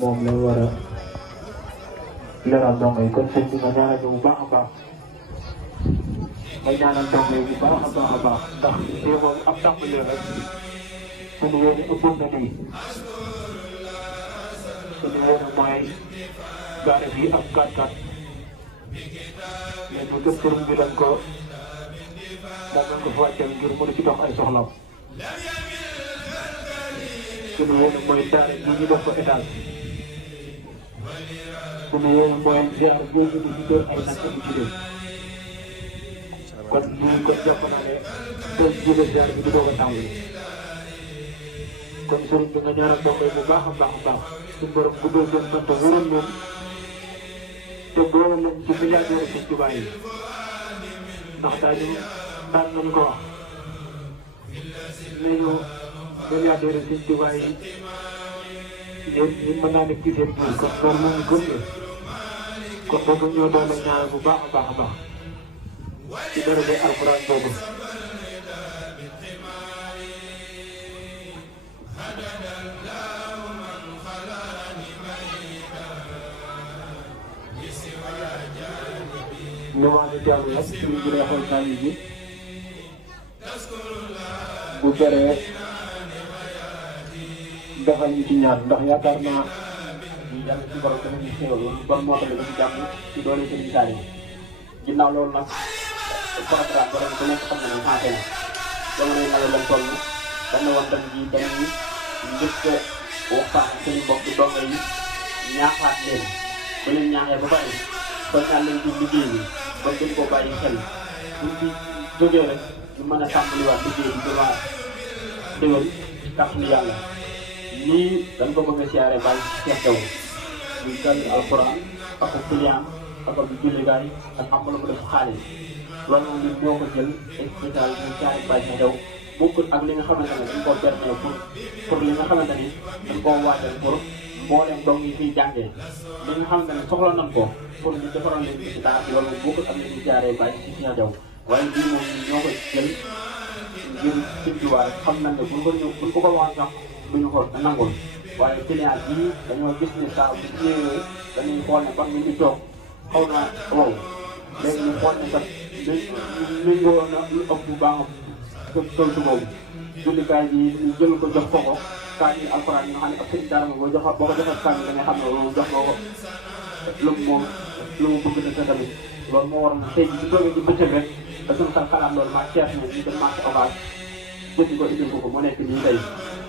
moom la war a leeral ndongo yi kon sëñ bi nga ñaanal ñu bu baax a baax nga ñaanal ndongo yi bu baax a baax ndax tey moom ab tàmbali la rek suñu yéene ëppoon na nii suñu yéene mooy gaare bi ak 4x4 mais bu dee sëriñ bi lañ ko moom lañ ko fa wàcceel ngir mën a ci dox ay soxlaam suñu yéene mooy daara bi ñu def ko étage suñu yéene mooy ziar boobu ñu ci doon ay nag ci dem kon lii kon jàpp naa ne tey jii la ziar bi di doog a tàmbali kon sëriñ bi nga ñaanal ndongo yi bu baax a baax suñu borom guddal seen sant wéral leen te boole leen ci milliardaire Sëriñ Tuubaa yi ndax daan nañu ko wax nee ñu milliardaire Sëriñ Tuubaa yi yéen ñi mën naa nekk ci seen biir kon loolu moom ñu gëm la kon boobu ñoo doon la ñaanal bu baax a baax ci daraja alxuraan boobu ñu wax ne jàmm nag suñu bu dee xool saa bi bu bëree defal ñu ci ñaan ndax yaakaar naa ñu jàng ci borom dafa ñu xéewal loolu bon moo tax dañu jàng ci doole seen misaal yi ginnaaw loolu nag programme borom ku nekk xam na ne xaate na jamono yi nawet lañ toll dañ ne woon ren jii dañuy njëkk a waxtaan ak suñu mbokk dongo yi ñaaxaat leen ba leen ñaaxee ba pare soññaat leen ci liggéey bi ba gën koo bàyyi xel buñ ci jógee rek ñu mën a tàmbaliwaat liggéey bi demaat déwén ci kàttanu yàlla lii dañ ko bëgg a siyaare bàyyi ci Cheikh Diaw muy gàllu alquran ak client ak bu jullikaay ak xam nga lu mu def xaalis loolu moom ñun ñoo ko jël spécial ñu siyaare bàyyi ci Diaw bokkul ak li nga xamante ne dañ koo permettre pour li nga xamante ni dañ koo waajal pour mboolem dong yi fiy jàngee li nga xamante ne soxla nañ ko pour ñu defaral leen ci daara bi loolu bokkul ak li ñu siyaare bàyyi ci Cheikh Diaw waaye bii moom ñoo ko jël ngir jubluwaay xam nañ ne buñ ko wax sax duñu ko nangul waaye client bii dañoo gis ne saa bu ñëwee dañuy xool ne ban mi ngi toog xaw naa wow léegi ñu xool ne kat li ngoo na lu ëpp bu baax tool su boobu jullikaay bi ñu jël ko jox ko kaa yi alxuraan yi nga xam ne ab sëñ dara boo ko joxee kaa yi da nga xam ne loolu jox ko lu moom lu mu bëgg na sa tamit loolu moo waroon tey jii su toogee ci bëccëg rek da suñu xel xalaat loolu maa ceeb ne ñu dem marché Ocass jëndi ko indil ko mu nekk nii tey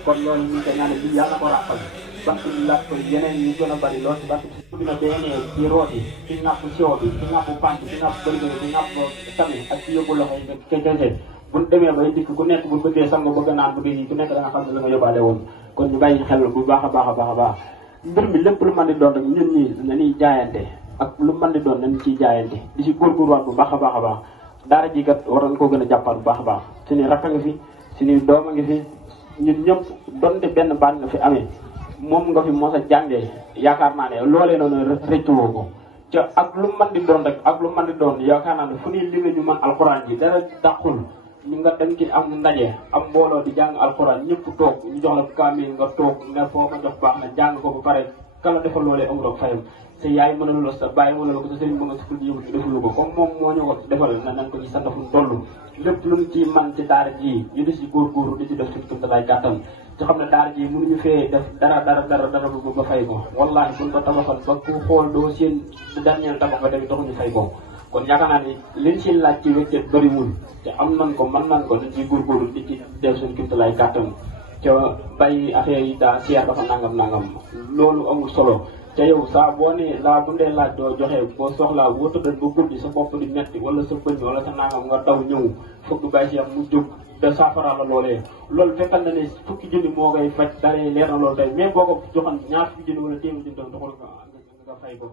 kon loolu ñu ngi koy ñaanal bii yàlla na ko ràppal parce que ñu laaj ko yeneen ñu gën a bari lool ci parce que dina beenee ci root yi ci napp siwo bi ci napp pànc ci napp bërigo ci napp tamit ak ci yóbbu loxo yi nga kecece buñ demee bay dikk ku nekk bu bëggee sango bëgg naan bëgg yi ku nekk da nga xam ne la nga yóbbaale woon kon ñu bàyyi xel bu baax a baax mbir mi lépp lu mën di doon rek ñun ñii nañuy jaayante ak lu mën di doon nañu ciy jaayante di ci góorgóorluwaat bu baax a baax daara ji kat war nañ koo gën a jàppaat bu baax a baax suñuy rakk a ngi fi suñuy doom a ngi fi ñun ñëpp donte benn baat nga fi amee moom nga fi mos a jàngee yaakaar naa ne loolee noonu rëccuwoo ko ca ak lu mën di doon rek ak lu mën di doon yaakaar naa ne fu ñuy limee ñu mën alxuraan ji dara dàqul ñu nga dem ki am ndaje am mbooloo di jàng alxuraan ñëpp toog ñu jox la kaamil nga toog nga foo ko jox baax na jàng ko ba pare kala defal loolee amul ak fayam sa yaay mënalu la sa bàyyi mënalu ko sa sëriñ mën nga sukul di yëngu defulu ko comme moom moo ñu ko defal na nañ ko ci sant fu mu toll lépp lu mu ci man ci daara ji ñu di si góorgóorlu di ci def suñu këmtalaay gàttam ci xam ne daara ji mënuñu fee def dara bu ba fay ko wallahi buñ ko tabaxal ba ku xool doo seen dernier tabax ba dem taxuñu fay ko kon yaakaar naa ni liñ ci laaj ci wéccet bëriwul te am nañ ko mën nañ ko dañ ciy góorgóorlu di ci def suñu këmtalaay gàttam ca bàyyi affaire yi daa seer dafa nangam loolu amul solo te yow saa boo nee laa bu ndee laaj doo joxe boo soxlaa boo tëddal ba guddi sa bopp di metti wala sa bëñ wala sa nangam nga daw ñëw foog bàyyi si am mu jóg te saafara la loolee loolu fekkal na ne fukki junni moo koy faj daree leer na loolu tey mais boo ko joxoon ñaar fukki junni wala téeméer junni doxul nga fay ko